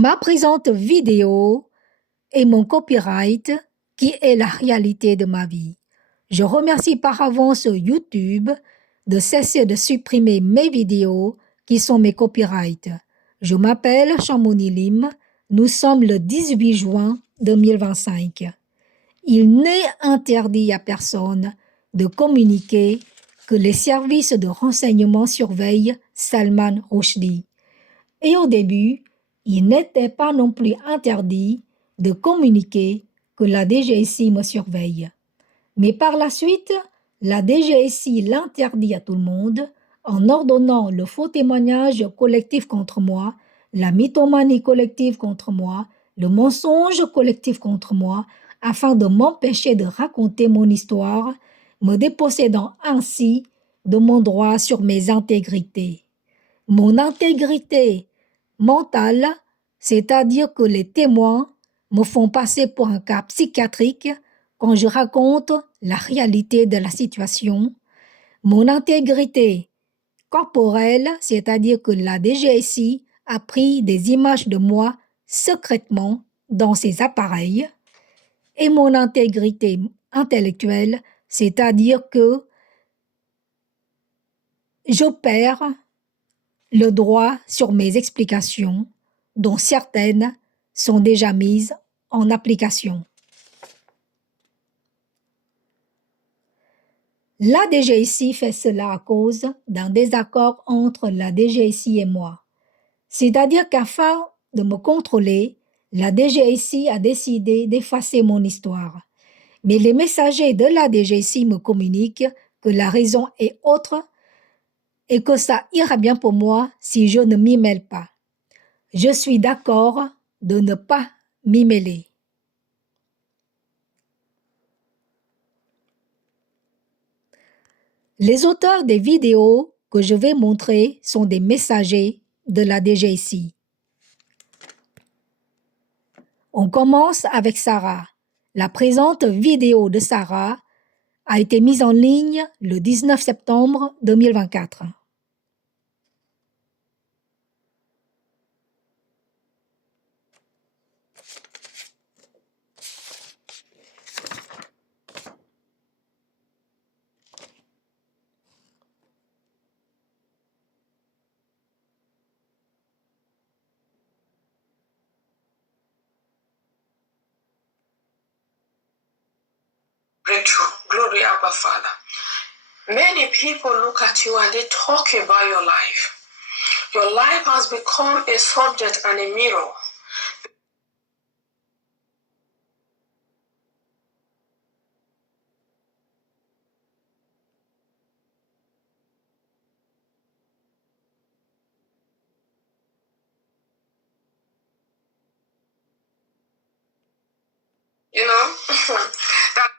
Ma présente vidéo est mon copyright qui est la réalité de ma vie. Je remercie par avance YouTube de cesser de supprimer mes vidéos qui sont mes copyrights. Je m'appelle Chamonix Lim. Nous sommes le 18 juin 2025. Il n'est interdit à personne de communiquer que les services de renseignement surveillent Salman Rushdie. Et au début, il n'était pas non plus interdit de communiquer que la DGSI me surveille. Mais par la suite, la DGSI l'interdit à tout le monde en ordonnant le faux témoignage collectif contre moi, la mythomanie collective contre moi, le mensonge collectif contre moi, afin de m'empêcher de raconter mon histoire, me dépossédant ainsi de mon droit sur mes intégrités. Mon intégrité mentale, c'est-à-dire que les témoins me font passer pour un cas psychiatrique quand je raconte la réalité de la situation. Mon intégrité corporelle, c'est-à-dire que la DGSI a pris des images de moi secrètement dans ses appareils. Et mon intégrité intellectuelle, c'est-à-dire que j'opère le droit sur mes explications, dont certaines sont déjà mises en application. La DGSI fait cela à cause d'un désaccord entre la DGSI et moi. C'est-à-dire qu'afin de me contrôler, la DGSI a décidé d'effacer mon histoire. Mais les messagers de la DGSI me communiquent que la raison est autre et que ça ira bien pour moi si je ne m'y mêle pas. Je suis d'accord de ne pas m'y mêler. Les auteurs des vidéos que je vais montrer sont des messagers de la DGSI. On commence avec Sarah. La présente vidéo de Sarah a été mise en ligne le 19 septembre 2024. Breakthrough. Glory, Abba Father. Many people look at you and they talk about your life. Your life has become a subject and a mirror. You know? that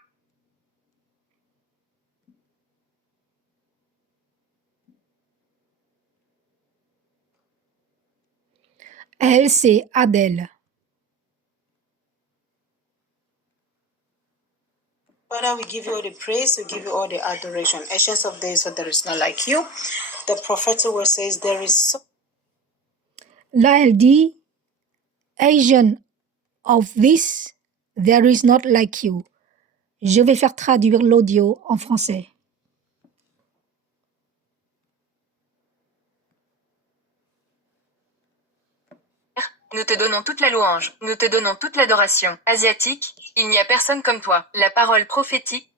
Elle, c'est Adèle. Father, we give you all the praise, we give you all the adoration. Ancients of days, for there is none like you. The prophetic word says there is so. Là, elle dit, Asian of this, there is not like you. Je vais faire traduire l'audio en français. Nous te donnons toute la louange, nous te donnons toute l'adoration. Asiatique, il n'y a personne comme toi. La parole prophétique.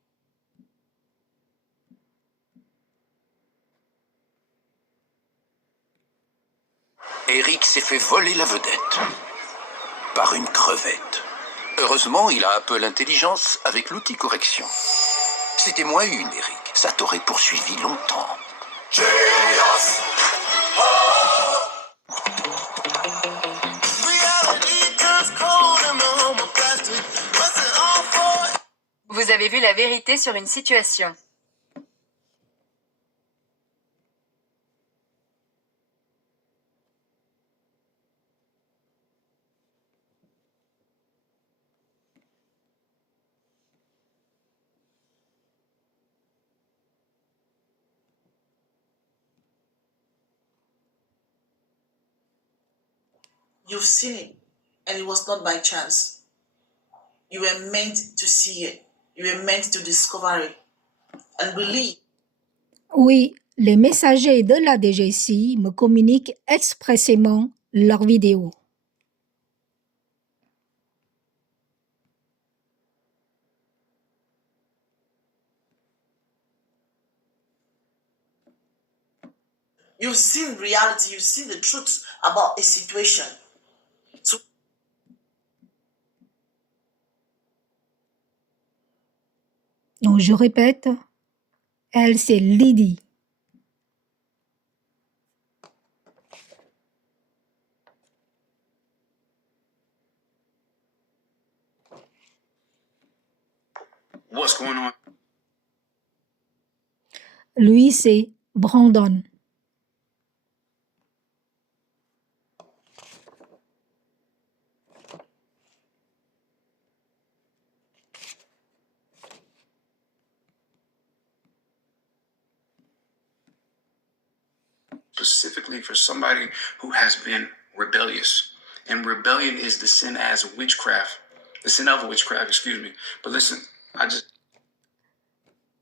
Eric s'est fait voler la vedette par une crevette. Heureusement, il a un peu l'intelligence avec l'outil correction. C'était moi une, Eric. Ça t'aurait poursuivi longtemps. Genius! Vous avez vu la vérité sur une situation. You've seen it, and it was not by chance. You were meant to see it. You were meant to discover it and believe. Oui, les messagers de la DGC me communiquent expressément leurs vidéos. You've seen reality. You've seen the truth about a situation. So Donc je répète, elle c'est Lydie. What's going on? Lui c'est Brandon. Specifically for somebody who has been rebellious. And rebellion is the sin as witchcraft. The sin of witchcraft, excuse me. But listen,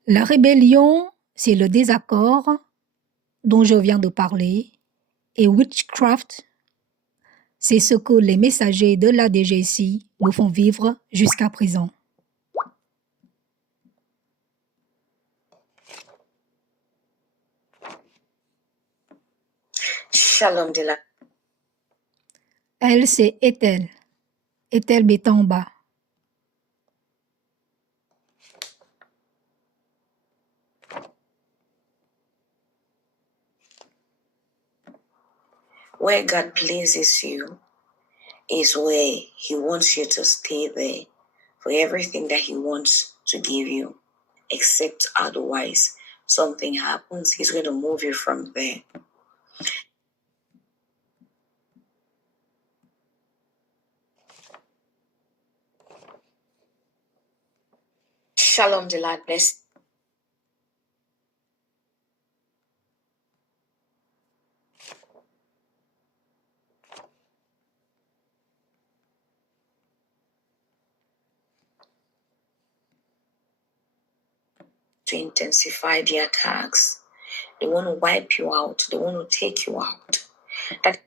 La rébellion, c'est le désaccord dont je viens de parler, et witchcraft, c'est ce que les messagers de la DGC me font vivre jusqu'à présent. Shalom de la. Elle, c'est Ethel. Ethel Betamba. Where God pleases you is where He wants you to stay there for everything that He wants to give you. Except otherwise, something happens, He's going to move you from there. Shalom de la bless. To intensify the attacks. They want to wipe you out. They want to take you out. That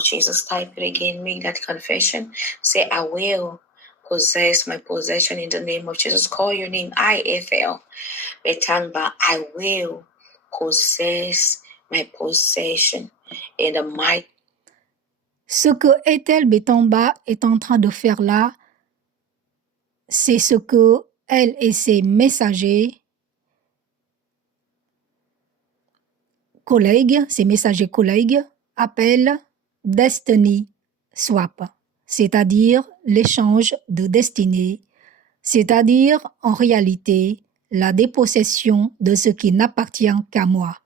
Jesus, type it again, make that confession. Say, I will possess my possession in the name of Jesus. Call your name, IFL. Betangba, I will possess my possession in the mighty. Ce que Ethel Betamba est en train de faire là, c'est ce que elle et ses messagers collègues, ses messagers collègues appellent Destiny Swap, c'est-à-dire l'échange de destinée, c'est-à-dire en réalité la dépossession de ce qui n'appartient qu'à moi.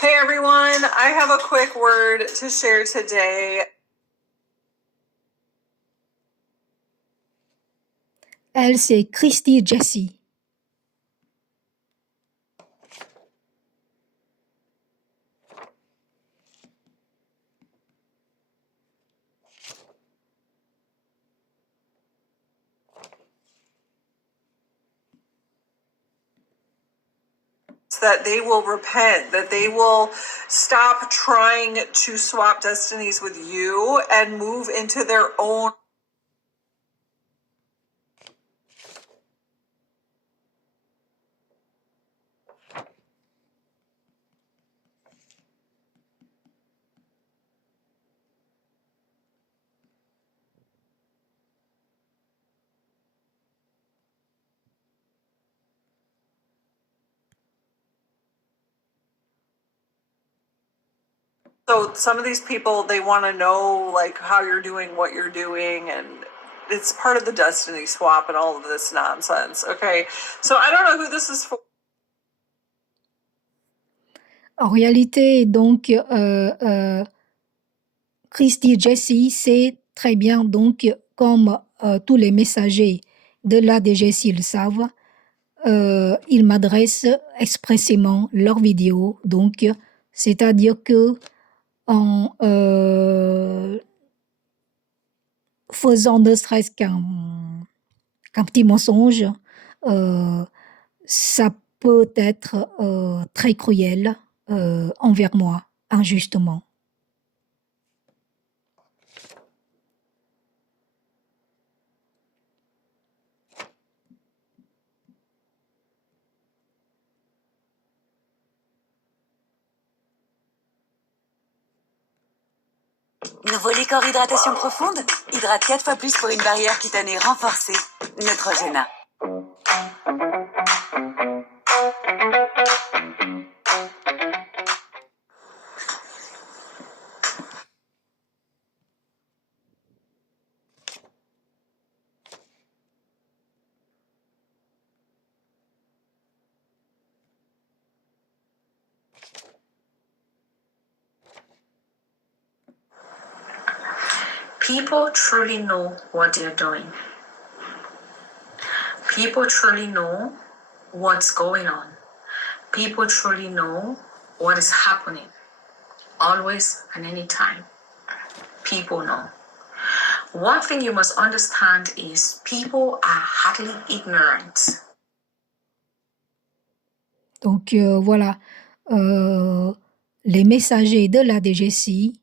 Hey everyone, I have a quick word to share today. Elle, c'est Christy Jessie. That they will repent, that they will stop trying to swap destinies with you and move into their own. So some of these people, they want to know like how you're doing, what you're doing, and it's part of the destiny swap and all of this nonsense. Okay, so I don't know who this is for. En réalité, donc, Christy Jessie sait très bien, donc, comme tous les messagers de l'ADGC le savent, ils m'adressent expressément leurs vidéos. Donc, c'est-à-dire que en faisant ne serait-ce qu'un petit mensonge, ça peut être très cruel envers moi, injustement. Nouveau Licor Hydratation Profonde. Hydrate 4 fois plus pour une barrière cutanée renforcée. Neutrogena. People truly know what they're doing. People truly know what's going on. People truly know what is happening. Always and any time. People know. One thing you must understand is people are hardly ignorant. Donc voilà, les messagers de la DGC,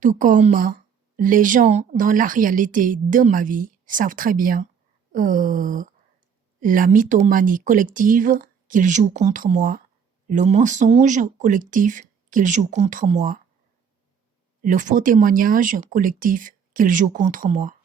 tout comme les gens dans la réalité de ma vie, savent très bien la mythomanie collective qu'ils jouent contre moi, le mensonge collectif qu'ils jouent contre moi, le faux témoignage collectif qu'ils jouent contre moi.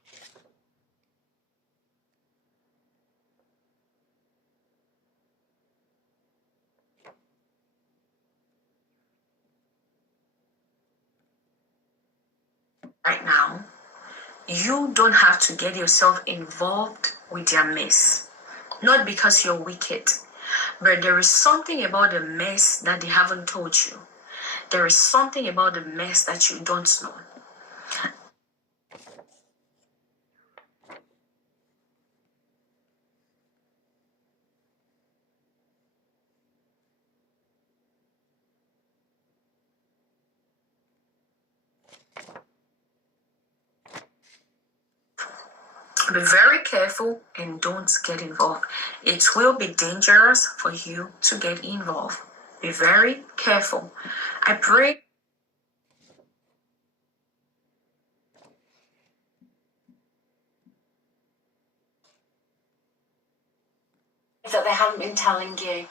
Right now, you don't have to get yourself involved with their mess. Not because you're wicked, but there is something about the mess that they haven't told you. There is something about the mess that you don't know. Be very careful and don't get involved. It will be dangerous for you to get involved. Be very careful. I pray that they haven't been telling you.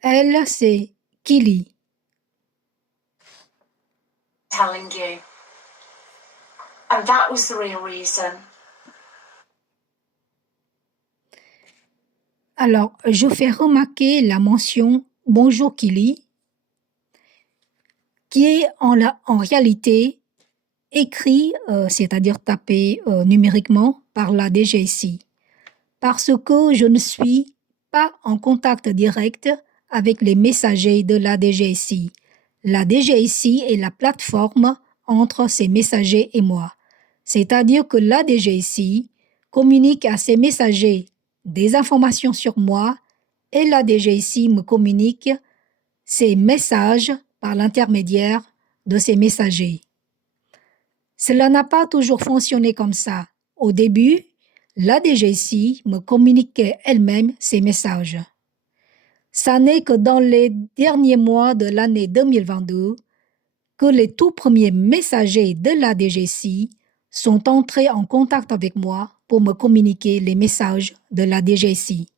Elle, c'est Kili. Telling you. And that was the real reason. Alors, je fais remarquer la mention « Bonjour Kili » qui est en réalité écrit, c'est-à-dire tapé numériquement par la DGSI, parce que je ne suis pas en contact direct avec les messagers de la DGSI. La DGSI est la plateforme entre ces messagers et moi. C'est-à-dire que la DGSI communique à ses messagers des informations sur moi et la DGSI me communique ces messages par l'intermédiaire de ces messagers. Cela n'a pas toujours fonctionné comme ça. Au début, la DGSI me communiquait elle-même ces messages. Ça n'est que dans les derniers mois de l'année 2022 que les tout premiers messagers de la DGSI sont entrés en contact avec moi pour me communiquer les messages de la DGSI.